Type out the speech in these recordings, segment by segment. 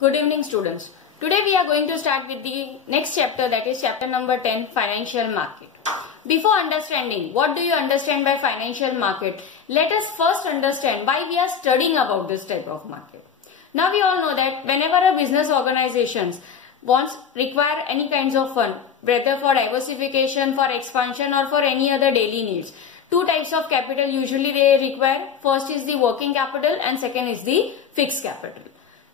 Good evening, students. Today we are going to start with the next chapter, that is chapter number 10, financial market. Before understanding what do you understand by financial market, let us first understand why we are studying about this type of market. Now we all know that whenever a business organizations require any kinds of fund, whether for diversification, for expansion or for any other daily needs, two types of capital usually they require. First is the working capital and second is the fixed capital.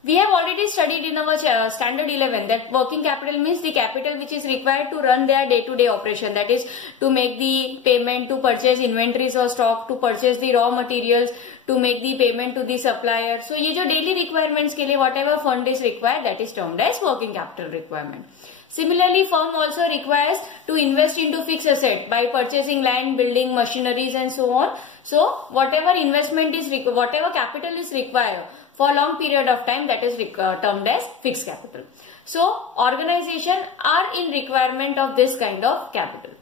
We have already studied in our standard 11 that working capital means the capital which is required to run their day-to-day operation, that is to make the payment, to purchase inventories or stock, to purchase the raw materials, to make the payment to the supplier. So ये जो daily requirements के लिए whatever fund is required, that is termed as working capital requirement. Similarly, firm also requires to invest into fixed asset by purchasing land, building, machineries and so on. So whatever investment is whatever capital is required for a long period of time, that is termed as fixed capital. So organization are in requirement of this kind of capital.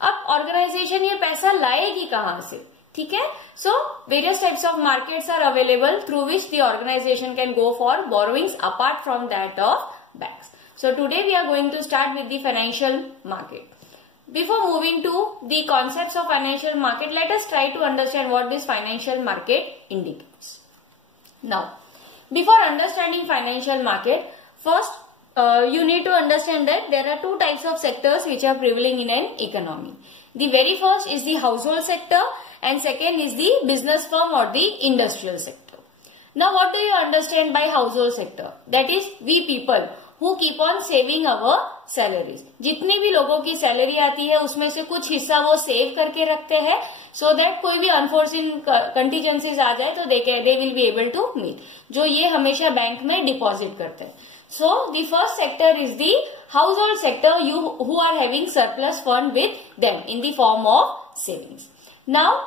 अब organization ये पैसा लाएगी कहाँ से? ठीक है? So various types of markets are available through which the organization can go for borrowings apart from that of banks. So today we are going to start with the financial market. Before moving to the concepts of financial market, let us try to understand what this financial market indicates. Now, before understanding financial market, first you need to understand that there are two types of sectors which are prevailing in an economy. The very first is the household sector and second is the business firm or the industrial sector. Now, what do you understand by household sector? That is we people who keep on saving our salaries. जितनी भी लोगों की salary आती है उसमें से कुछ हिस्सा वो सेव करके रखते हैं so that कोई भी अनफोर्सिन कंटीजेंसीज आ जाए तो they will be able to meet. जो ये हमेशा बैंक में डिपॉजिट करते हैं. So the first sector is the household sector, who are having surplus fund with them in the form of savings. Now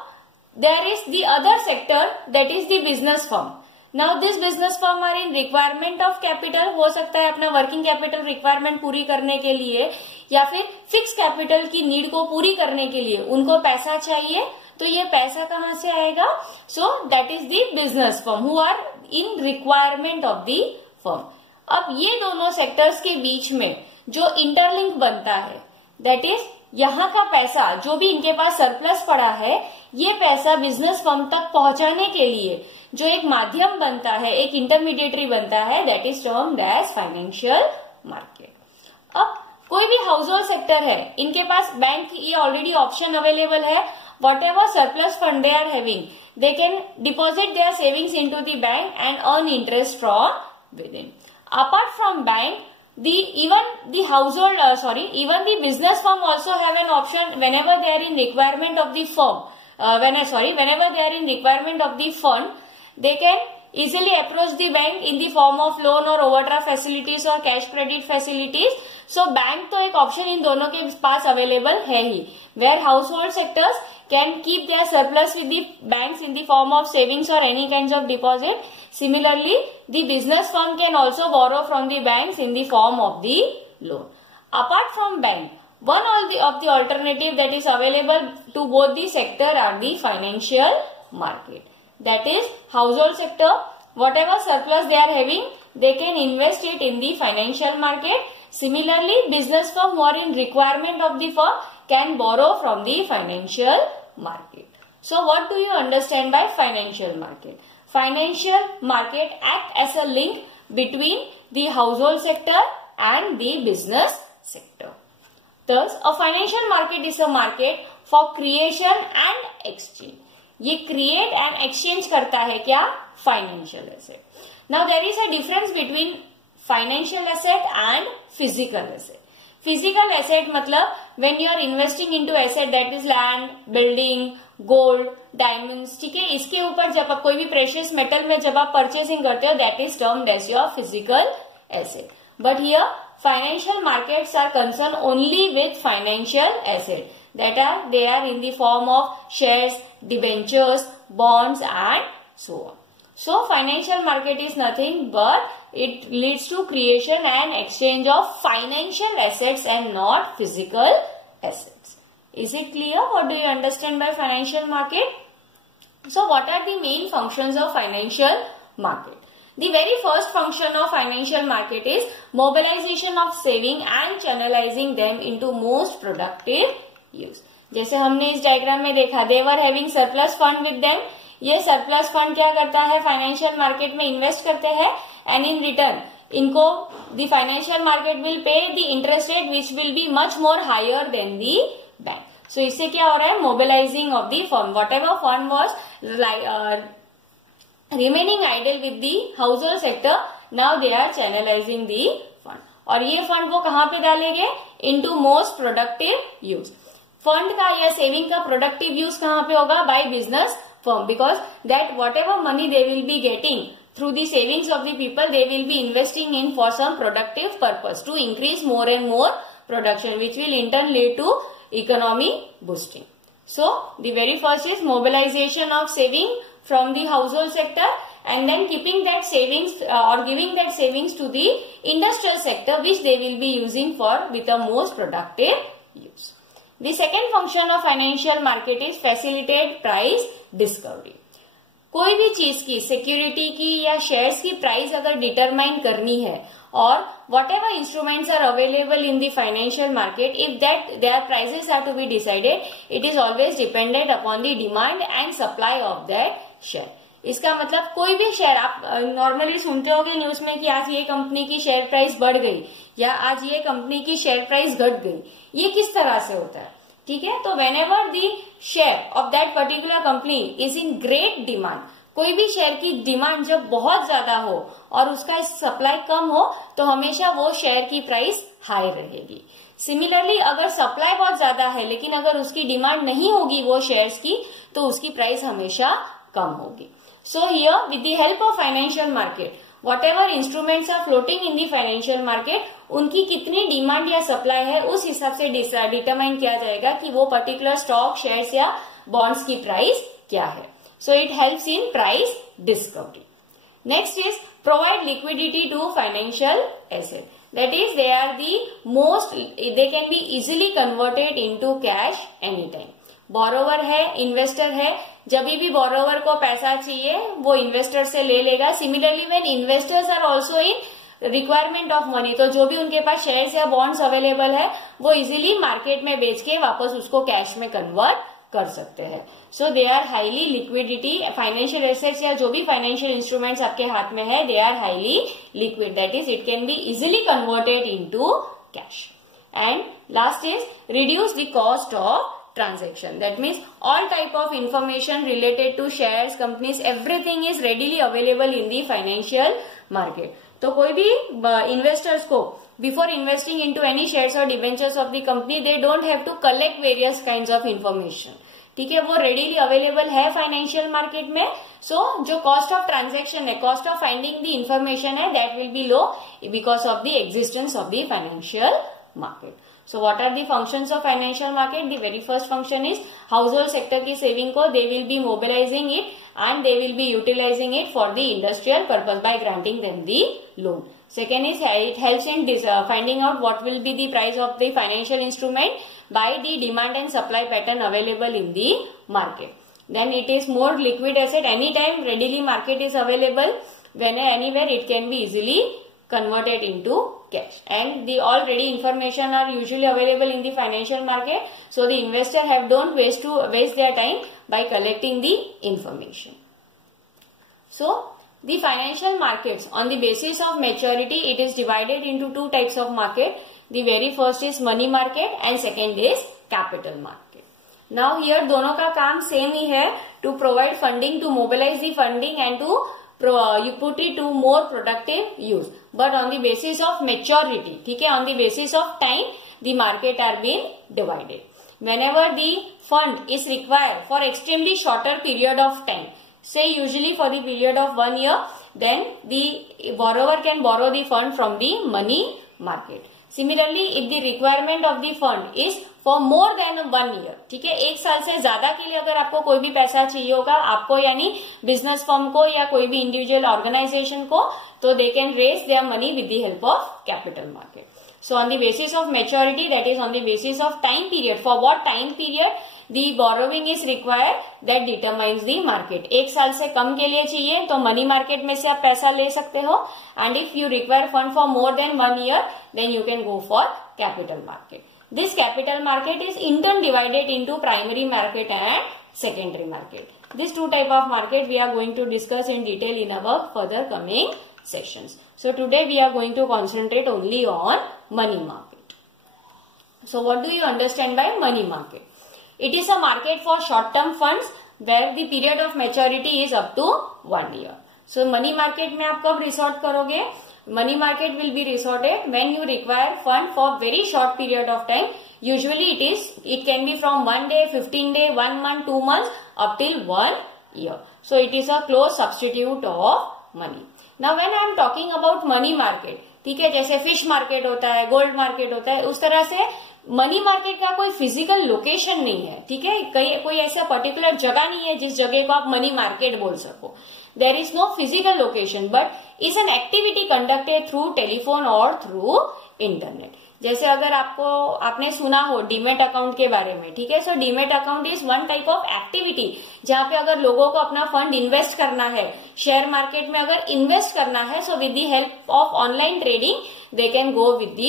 there is the other sector, that is the business firm. Now this business firm are in requirement of capital. हो सकता है अपना working capital requirement पूरी करने के लिए या फिर fixed capital की need को पूरी करने के लिए उनको पैसा चाहिए. तो ये पैसा कहाँ से आएगा? So that is the business firm who are in requirement of the firm. अब ये दोनों sectors के बीच में जो interlink बनता है, that is यहाँ का पैसा जो भी इनके पास सरप्लस पड़ा है, ये पैसा बिजनेस फर्म तक पहुंचाने के लिए जो एक माध्यम बनता है, एक इंटरमीडिएटरी बनता है, that is termed as financial market. अब कोई भी हाउस होल्ड सेक्टर है, इनके पास बैंक ये ऑलरेडी ऑप्शन अवेलेबल है. Whatever surplus fund they are having, they can deposit their savings into the bank and earn interest from within. Apart from bank, even the business firm also have an option whenever they are in requirement of the firm. Whenever they are in requirement of the fund, they can easily approach the bank in the form of loan or overdraft facilities or cash credit facilities. So bank तो एक option इन दोनों के पास available है ही. Where household sectors can keep their surplus with the banks in the form of savings or any kinds of deposit. Similarly, the business firm can also borrow from the banks in the form of the loan. Apart from bank, one of the alternative that is available to both the sector are the financial market. That is household sector, whatever surplus they are having, they can invest it in the financial market. Similarly, business firm who are in requirement of the firm can borrow from the financial market. So what do you understand by financial market? Financial market act as a link between the household sector and the business sector. Thus, a financial market is a market for creation and exchange. ये create and exchange करता है क्या? Financial asset. Now there is a difference between financial asset and physical asset. Physical asset मतलब when you are investing into asset, that is land, building, gold, diamonds, ठीक है, इसके ऊपर जब आप कोई भी precious metal में जब आप purchasing करते हो, that is termed as your physical asset. But here financial markets are concerned only with financial asset, that they are in the form of shares, debentures, bonds and so on. So financial market is nothing but it leads to creation and exchange of financial assets and not physical assets. Is it clear? What do you understand by financial market? So what are the main functions of financial market? The very first function of financial market is mobilization of saving and channelizing them into most productive use. जैसे हमने इस diagram में देखा, they were having surplus fund with them. ये surplus fund क्या करता है, financial market में इन्वेस्ट करते हैं एंड इन रिटर्न इनको the financial market will pay the interest rate which will be much more higher than the bank. So इससे क्या हो रहा है, mobilising of the fund. Whatever fund was remaining idle with the household sector, now they are channelizing the fund. और ये fund वो कहाँ पे डालेंगे, into most productive use. Fund का या सेविंग का प्रोडक्टिव यूज कहाँ पे होगा, by business firm, because that whatever money they will be getting through the savings of the people, they will be investing in for some productive purpose to increase more and more production, which will in turn lead to economy boosting. So the very first is mobilization of saving from the household sector and then keeping that savings or giving that savings to the industrial sector, which they will be using for with the most productive use. The second function of financial market is facilitate price discovery. कोई भी चीज की, security की या shares की price अगर determine करनी है और whatever instruments are available in the financial market, if that their prices are to be decided, it is always dependent upon the demand and supply of that share. इसका मतलब कोई भी share, आप normally सुनते होंगे न्यूज में कि आज ये कंपनी की शेयर प्राइस बढ़ गई या आज ये कंपनी की शेयर प्राइस घट गई. ये किस तरह से होता है, ठीक है. तो whenever the share of that particular company is in great demand, कोई भी शेयर की डिमांड जब बहुत ज्यादा हो और उसका सप्लाई कम हो तो हमेशा वो शेयर की प्राइस हाई रहेगी. सिमिलरली अगर सप्लाई बहुत ज्यादा है लेकिन अगर उसकी डिमांड नहीं होगी वो शेयर्स की, तो उसकी प्राइस हमेशा कम होगी. So here with the help of financial market, whatever instruments are floating in the financial market, उनकी कितनी डिमांड या सप्लाई है उस हिसाब से डिटरमाइन किया जाएगा कि वो पर्टिकुलर स्टॉक, शेयर्स या बॉन्ड्स की प्राइस क्या है. So it helps in price discovery. Next is provide liquidity to financial asset. That is they are the most, they can be easily converted into cash any time. Borrower है, investor है, जब भी borrower को पैसा चाहिए वो investor से ले लेगा. Similarly when investors are also in requirement of money, तो जो भी उनके पास शेयर्स या बॉन्ड्स अवेलेबल है वो इजीली मार्केट में बेच के वापस उसको कैश में कन्वर्ट कर सकते हैं. So they are highly liquidity. Financial assets या जो भी फाइनेंशियल इंस्ट्रूमेंट्स आपके हाथ में है, they are highly liquid. That is it can be easily converted into cash. And last is reduce the cost of transaction. That means all type of information related to shares, companies, everything is readily available in the financial market. तो कोई भी investors को before investing into any shares or debentures of the company, they don't have to collect various kinds of information. ठीक है, वो readily available है financial market में. So जो cost of transaction है, cost of finding the information है, that will be low because of the existence of the financial market. So what are the functions of financial market? The very first function is household sector की saving को they will be mobilizing it and they will be utilizing it for the industrial purpose by granting them the loan. Second is it helps in finding out what will be the price of the financial instrument by the demand and supply pattern available in the market. Then it is more liquid asset. Anytime readily market is available, when anywhere it can be easily converted into cash, and the already information are usually available in the financial market, so the investor don't waste their time by collecting the information. So the financial markets, on the basis of maturity, it is divided into two types of market. The very first is money market and second is capital market. Now here दोनों का काम same ही है, to provide funding, to mobilize the funding and to you put it to more productive use, but on the basis of maturity. ठीक है, on the basis of time the market are being divided. Whenever the fund is required for extremely shorter period of time, say usually for the period of 1 year, then the borrower can borrow the fund from the money market. Similarly, if the requirement of the fund is for more than 1 year, ठीक है, 1 साल से ज्यादा के लिए अगर आपको कोई भी पैसा चाहिए होगा, आपको यानी बिजनेस फर्म को या कोई भी इंडिविजुअल ऑर्गेनाइजेशन को, तो they can raise their money with the help of capital market. So on the basis of maturity, that is on the basis of time period, for what time period the borrowing is required that determines the market. 1 साल से कम के लिए चाहिए तो money market में से आप पैसा ले सकते हो, and if you require fund for more than 1 year then you can go for capital market. This capital market is in turn divided into primary market and secondary market. These two type of market we are going to discuss in detail in our further coming sessions. So today we are going to concentrate only on money market. So what do you understand by money market? It is a market for short term funds where the period of maturity is up to 1 year. So money market में आप कब resort करोगे? Money market will be resorted when you require fund for very short period of time. Usually it can be from 1 day, 15 day, 1 month, 2 months up till 1 year. So it is a close substitute of money. Now when I am talking about money market, ठीक है, जैसे fish market होता है, gold market होता है, उस तरह से मनी मार्केट का कोई फिजिकल लोकेशन नहीं है, ठीक है, कोई ऐसा पर्टिकुलर जगह नहीं है जिस जगह को आप मनी मार्केट बोल सको। There is no physical location but is an activity conducted through telephone और थ्रू इंटरनेट। जैसे अगर आपने सुना हो डीमेट अकाउंट के बारे में, ठीक है, so demat account is one type of activity जहां पे अगर लोगों को अपना फंड इन्वेस्ट करना है, शेयर मार्केट में अगर इन्वेस्ट करना है, so with the help of online trading they can go with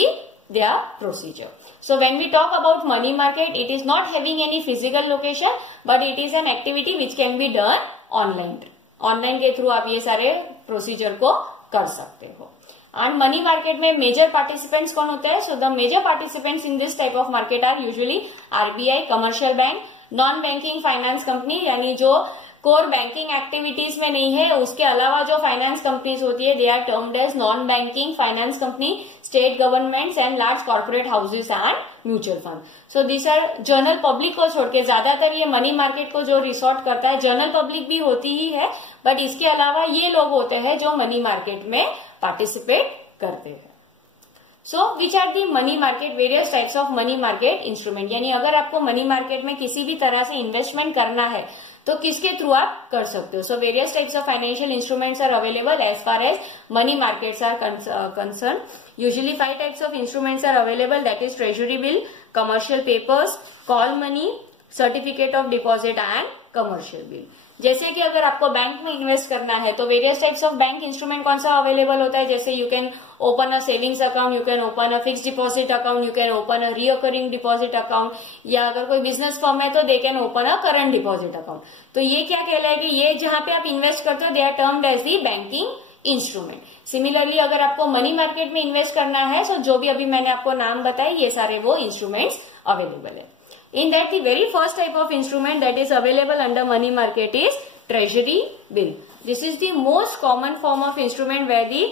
their procedure. So when we talk about money market, it is not having any physical location but it is an activity which can be done online. Online के through आप ये सारे procedure को कर सकते हो। And money market में major participants कौन होते हैं? So the major participants in this type of market are usually RBI, commercial bank, non banking finance company, यानी जो कोर बैंकिंग एक्टिविटीज में नहीं है, उसके अलावा जो फाइनेंस कंपनीज होती है they are termed as non banking finance company, state governments and large corporate houses and mutual fund. So this are general public को छोड़ के ज्यादातर ये मनी मार्केट को जो रिसोर्ट करता है, जनरल पब्लिक भी होती ही है बट इसके अलावा ये लोग होते हैं जो मनी मार्केट में पार्टिसिपेट करते हैं। So which are the money market, various types of money market instrument, यानी अगर आपको मनी मार्केट में किसी भी तरह से इन्वेस्टमेंट करना है तो किसके थ्रू आप कर सकते हो? So various types of financial instruments are available as far as money markets are concern. Usually 5 types of instruments are available, that is treasury bill, commercial papers, call money, certificate of deposit and commercial bill. जैसे कि अगर आपको bank में invest करना है तो various types of bank instrument कौन सा अवेलेबल होता है? जैसे you can open a savings account, you can open a fix deposit account, you can open a recurring deposit account, या अगर कोई बिजनेस फर्म है तो they can open a current deposit account. तो ये क्या कहलाएगी? ये जहां पे आप इन्वेस्ट करते हो they are termed as the banking instrument. Similarly अगर आपको मनी मार्केट में इन्वेस्ट करना है तो जो भी अभी मैंने आपको नाम बताए ये सारे वो इंस्ट्रूमेंट्स अवेलेबल है। In that the very first type of instrument that is available under money market is treasury bill. This is the most common form of instrument where the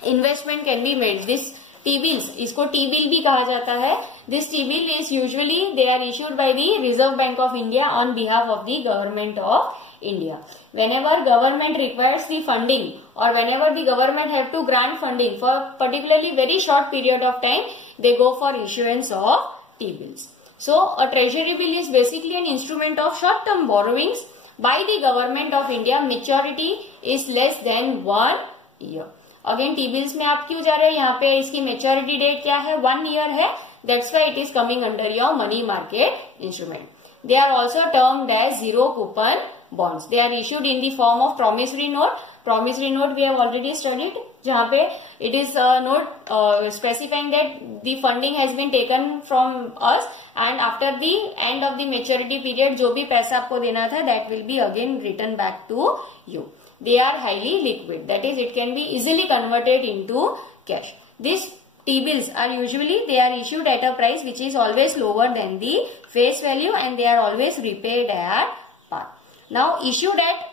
investment can be made. This T-bills, इसको T-bill भी कहा जाता है। This T-bill is usually they are issued by the Reserve Bank of India on behalf of the government of India. Whenever government requires the funding or whenever the government have to grant funding for particularly very short period of time, they go for issuance of T-bills. So a treasury bill is basically an instrument of short term borrowings by the government of India. Maturity is less than 1 year. Again T-bills में आप क्यों जा रहे हो? यहाँ पे इसकी maturity date क्या है? 1 year है। That's why it is coming under your money market instrument. They are also termed as zero coupon bonds. They are issued in the form of promissory note. Promissory note we have already studied, जहाँ पे it is note specifying that the funding has been taken from us and after the end of the maturity period जो भी पैसा आपको देना था that will be again returned back to you. They are highly liquid, that is it can be easily converted into cash. These T-bills are usually they are issued at a price which is always lower than the face value and they are always repaid at par. Now issued at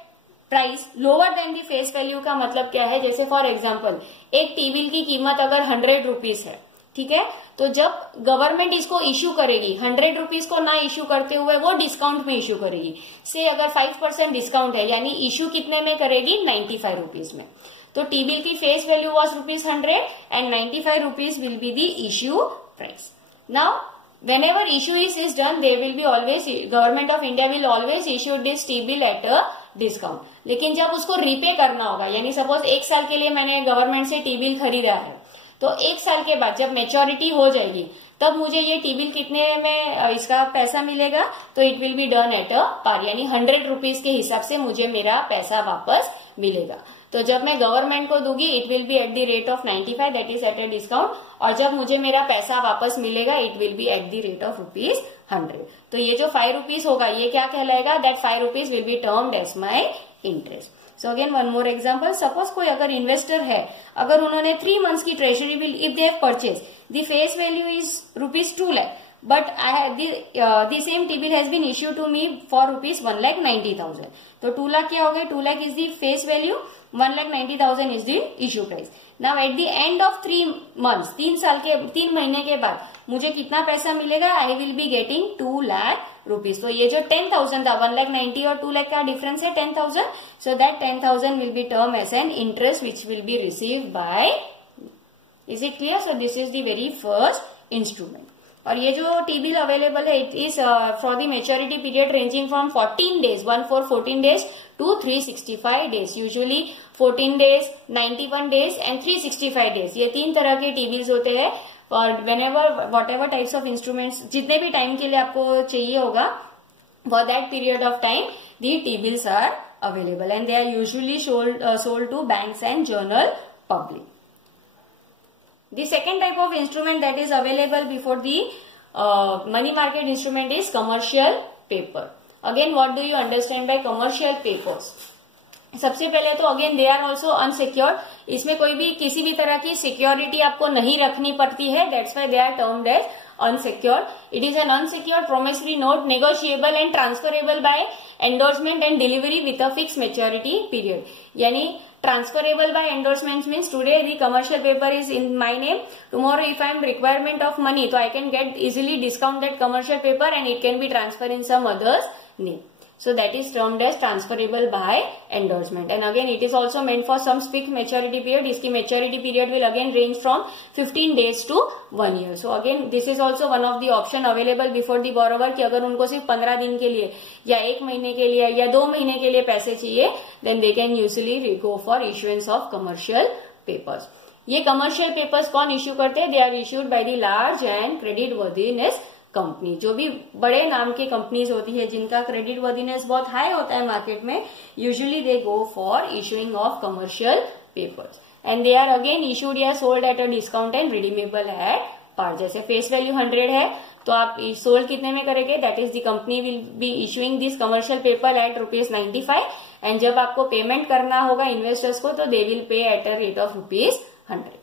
price lower than the face value का मतलब क्या है? जैसे for example एक T-bill की कीमत अगर 100 rupees है, ठीक है, तो जब गवर्नमेंट इसको इश्यू करेगी 100 रुपीज को ना इश्यू करते हुए वो डिस्काउंट में इश्यू करेगी। से अगर 5% डिस्काउंट है यानी इश्यू कितने में करेगी? 95 रुपीज में। तो टी-बिल की face value was ₹100 and 95 rupees will be the issue price. Now whenever issue is done, they will be always, government of India will always issue this T-bill at a discount. लेकिन जब उसको repay करना होगा, यानी suppose 1 साल के लिए मैंने गवर्नमेंट से T-bill खरीदा है तो 1 साल के बाद जब मेच्योरिटी हो जाएगी तब मुझे ये टी बिल कितने में इसका पैसा मिलेगा, तो it will be done at a par, यानी 100 रुपीज के हिसाब से मुझे मेरा पैसा वापस मिलेगा। तो जब मैं गवर्नमेंट को दूंगी it will B at the rate of 95, that is eight a discount, और जब मुझे मेरा पैसा वापस मिलेगा it will B at the rate of ₹100। तो ये जो 5 रुपीज होगा ये क्या कहलाएगा, that 5 rupees will be termed as my interest. So again one more example, suppose कोई अगर इन्वेस्टर है, अगर उन्होंने 3 मंथ्स की treasury bill if they have purchase, the face value is ₹2 lakh, but I have the same T bill has been issued to me for ₹1,90,000. तो 2 लाख क्या हो गए, 2 lakh is the face value, 1,90,000 is the issue price. Now at the end of 3 months, 3 महीने के बाद मुझे कितना पैसा मिलेगा, I will be getting 2 lakh rupees. तो ये जो 10,000 था, 1,90,000 और 2 lakh का डिफरेंस है 10,000. So that 10,000 will be termed as an interest which will be received by. Is it clear? So this is the very first instrument. और ये जो टी बिल अवेलेबल है it is for the maturity period ranging from 14 days 14 days to 365 days. Usually 14 days, 91 days and 365 days, ये 3 तरह के T bills होते हैं। और whenever whatever types of instruments, जितने भी टाइम के लिए आपको चाहिए होगा, for that period of time the T bills are available and they are usually sold to banks and general public. The second type of instrument that is available before the money market instrument is commercial paper. Again, what do you understand by commercial papers? सबसे पहले तो again they are also unsecured, इसमें कोई भी किसी भी तरह की सिक्योरिटी आपको नहीं रखनी पड़ती है, that's why they are termed as unsecured. It is an unsecured promissory note negotiable and transferable by endorsement and delivery with a fixed maturity period. यानी transferable by endorsements means today the commercial paper is in my name, tomorrow if I am requirement of money, so I can get easily discount that commercial paper and it can be transferred in some other's name. So that is termed as transferable by endorsement. And again it is also meant for some fixed maturity period. इसकी maturity period will again range from 15 days to 1 year. So again this is also one of the option available before the borrower कि अगर उनको सिर्फ 15 दिन के लिए या 1 महीने के लिए या 2 महीने के लिए पैसे चाहिए, then they can usually go for issuance of commercial papers. ये commercial papers कौन issue करते हैं? They are issued by the large and credit worthiness company. जो भी बड़े नाम के कंपनीज होती है जिनका क्रेडिट वर्दीनेस बहुत हाई होता है मार्केट में, usually they go for issuing of commercial papers and they are again issued या sold at a discount and redeemable at par. जैसे फेस वैल्यू 100 है तो आप सोल्ड कितने में करेंगे, that is the company will be issuing this commercial paper at ₹95 and जब आपको पेमेंट करना होगा इन्वेस्टर्स को तो they will pay at a rate of ₹100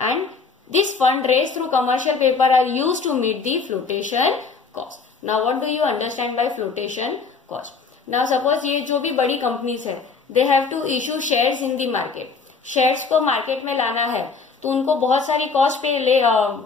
and this fund raised through commercial paper are used to meet the flotation cost. Now what do you understand by flotation cost? Now suppose ये जो भी बड़ी companies है, they have to issue shares in the market. Shares को market में लाना है तो उनको बहुत सारी कॉस्ट पे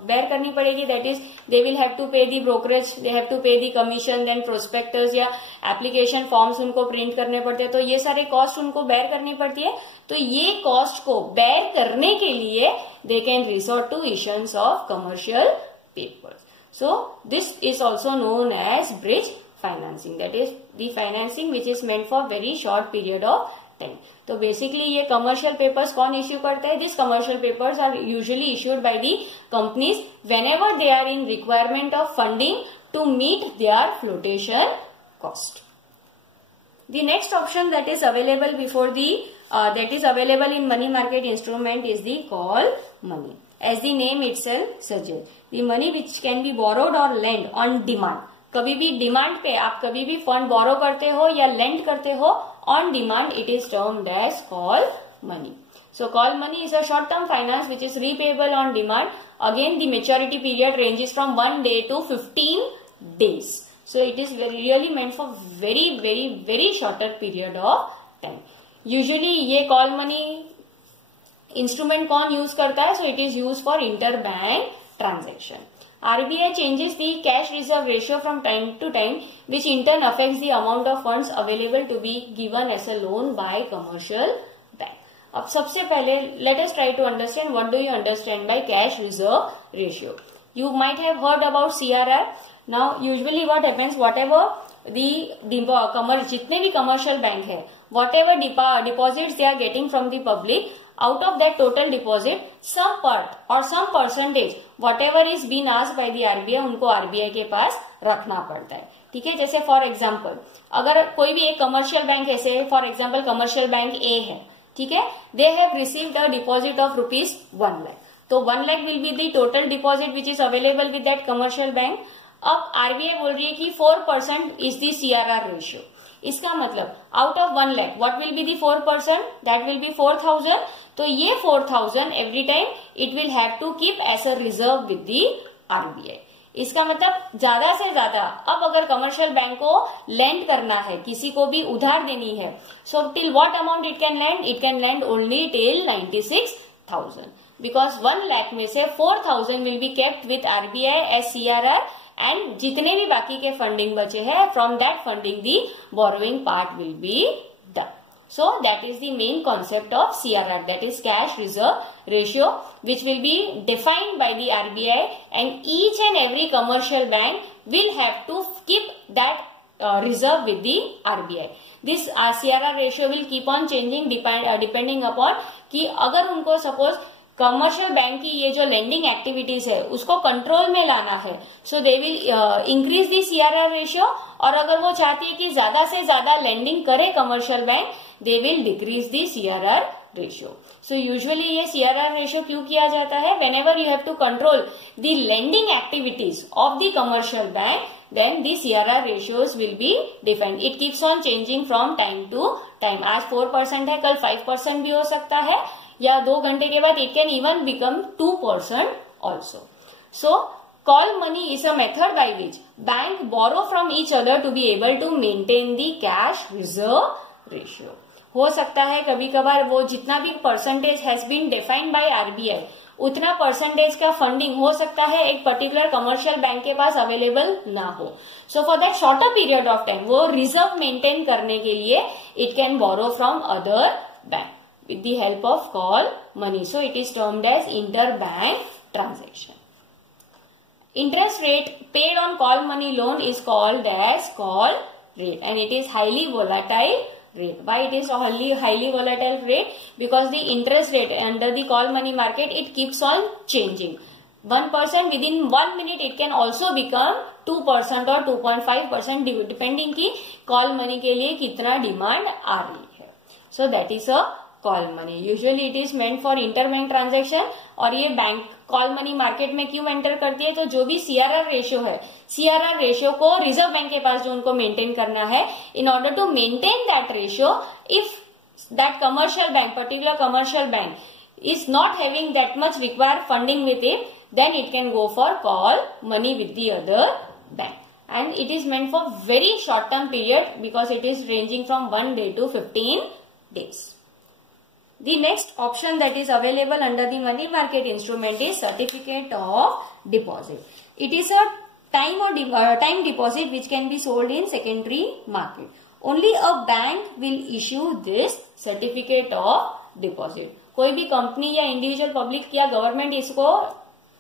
बेयर करनी पड़ेगी, that is they will have to pay the brokerage, they have to pay the commission, then prospectus या एप्लीकेशन फॉर्म्स उनको प्रिंट करने पड़ते हैं, तो ये सारे कॉस्ट उनको बेयर करनी पड़ती है. तो ये कॉस्ट को बेयर करने के लिए they can resort to issuance of commercial papers. So this is also known as bridge financing, that is the financing which is meant for very short period of time. तो basically ये commercial papers कौन issue करता है? This commercial papers are usually issued by the companies whenever they are in requirement of funding to meet their flotation cost. The next option that is available before the that is available in money market instrument is the call money. As the name itself suggests, the money which can be borrowed or lent on demand. कभी भी demand पे आप कभी भी fund बोरो करते हो या lend करते हो on demand, it is termed as call money. So call money is a short term finance which is repayable on demand. Again the maturity period ranges from 1 day to 15 days. So it is really meant for very shorter period of time. Usually ये call money instrument कौन use करता है? So it is used for interbank transaction. RBI changes the cash reserve ratio from time to time, which in turn affects the amount of funds available to be given as a loan by commercial bank. अब सबसे पहले let us try to understand what do you understand by cash reserve ratio. You might have heard about CRR. Now usually what happens, whatever the जितने भी commercial bank है, whatever deposits they are getting from the public, out of that total deposit some part or some percentage whatever is been asked by the RBI उनको RBI के पास रखना पड़ता है. ठीक है, जैसे फॉर एग्जाम्पल अगर कोई भी एक कमर्शियल बैंक ऐसे फॉर एग्जाम्पल कमर्शियल बैंक ए है, ठीक है, they have received a deposit of rupees 1 lakh. तो 1 lakh will be the total deposit which is available with that commercial bank. अब आरबीआई बोल रही है कि 4% इज द सीआरआर रेशियो. इसका मतलब out of 1 lakh what will be the 4%, that will be 4000. तो ये 4000 every time it will have to keep as a reserve with the RBI. इसका मतलब ज्यादा से ज्यादा अब अगर कमर्शियल बैंक को लेंड करना है, किसी को भी उधार देनी है, so till what amount it can lend only till 96,000 because 1 lakh में से 4000 will be kept with RBI as CRR and जितने भी बाकी के फंडिंग बचे हैं from that funding the borrowing part will be done. So that is the main concept of CRR, that is cash reserve ratio, which will be defined by the RBI and each and every commercial bank will have to keep that reserve with the RBI. This CRR ratio will keep on changing depending upon कि अगर उनको suppose commercial bank की ये जो lending activities है उसको control में लाना है, so they will increase the CRR ratio. और अगर वो चाहती है कि ज्यादा से ज्यादा लेंडिंग करे commercial bank, they will decrease the CRR ratio. So usually ये सीआरआर रेशियो क्यों किया जाता है? Whenever you have to control the lending activities of the commercial bank, then the CRR ratios will be defined. It keeps on changing from time to time. आज 4% है, कल 5% भी हो सकता है, या 2 घंटे के बाद it can even become 2% also. So call money is a method by which bank borrow from each other to be able to maintain the cash reserve ratio. हो सकता है कभी कभार वो जितना भी percentage has been defined by RBI उतना percentage का फंडिंग हो सकता है एक पर्टिकुलर कमर्शियल बैंक के पास अवेलेबल ना हो. So for that shorter period of time वो रिजर्व मेंटेन करने के लिए it can borrow from other bank with the help of call money. So it is termed as interbank transaction. Interest rate paid on call money loan is called as call rate and it is highly volatile rate. Why it is highly volatile rate? Because the interest rate under the call money market it keeps on changing. 1% within 1 minute it can also become 2% or 2.5% depending की call money के लिए कितना demand आ रही है. So that is a call money. Usually it is meant for interbank transaction. और ये bank call money market में क्यों एंटर करती है? तो जो भी सीआरआर रेशियो है, सीआरआर रेशियो को रिजर्व बैंक के पास जो उनको मेंटेन करना है, in order to maintain that ratio, if that commercial bank, particular commercial bank is not having that much required funding with it, then it can go for call money with the other bank. And it is meant for very short term period because it is ranging from 1 day to 15 days. The next option that is available under the money market instrument is certificate of deposit. It is a time deposit which can be sold in secondary market. Only a bank will issue this certificate of deposit. कोई भी company या individual public या government इसको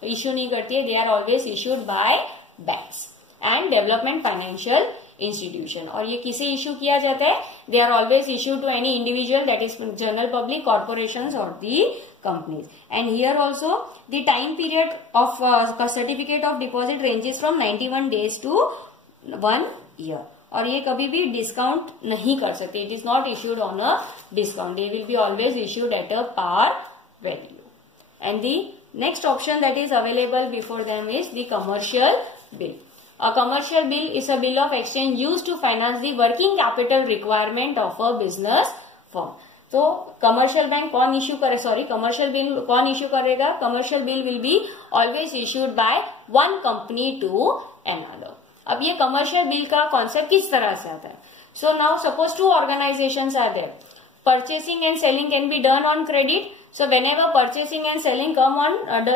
issue नहीं करती है. They are always issued by banks and development financial institution. और ये किसे इश्यू किया जाता है? They are always issued to any individual, that is general public, corporations और the companies. And here also the time period of certificate of deposit ranges from 91 days to 1 year. और ये कभी भी डिस्काउंट नहीं कर सकते. It is not issued on a discount. They will be always issued at a par value. And the next option that is available before them is the commercial bill. A commercial bill is a bill of exchange used to finance the working capital requirement of a business firm. तो commercial bank कौन issue करे, sorry commercial bill कौन issue करेगा? Commercial bill will be always issued by one company to another. अब ये commercial bill का concept किस तरह से आता है? So now suppose 2 organizations are there. Purchasing and selling can be done on credit. So whenever purchasing and selling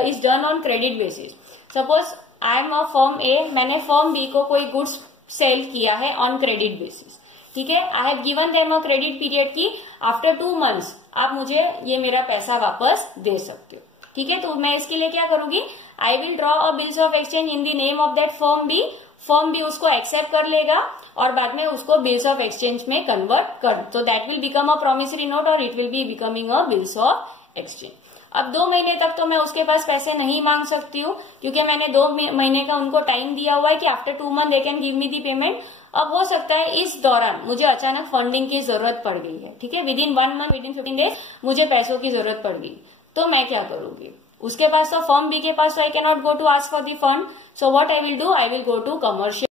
is done on credit basis. Suppose I am a firm A, मैंने firm B को कोई goods sale किया है on credit basis. ठीक है, I have given them a credit period की after 2 months आप मुझे ये मेरा पैसा वापस दे सकते हो. ठीक है, तो मैं इसके लिए क्या करूंगी? I will draw a bills of exchange in the name of that firm B. Firm B उसको एक्सेप्ट कर लेगा और बाद में उसको बिल्स ऑफ एक्सचेंज में कन्वर्ट कर, तो that will become a promissory note और it will be becoming a bills of exchange. अब 2 महीने तक तो मैं उसके पास पैसे नहीं मांग सकती हूँ, क्योंकि मैंने 2 महीने का उनको टाइम दिया हुआ है कि after 2 month they can give me the payment. अब हो सकता है इस दौरान मुझे अचानक फंडिंग की जरूरत पड़ गई है, ठीक है, विदिन 1 मंथ, विदिन 15 डेज मुझे पैसों की जरूरत पड़ गई, तो मैं क्या करूंगी? उसके पास तो फर्म बी के पास तो I can not go to ask for the fund, so what I will do, I will go to commercial